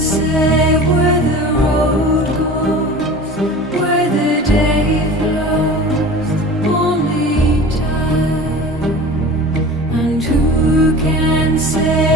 say where the road goes, where the day flows? Only time. And who can say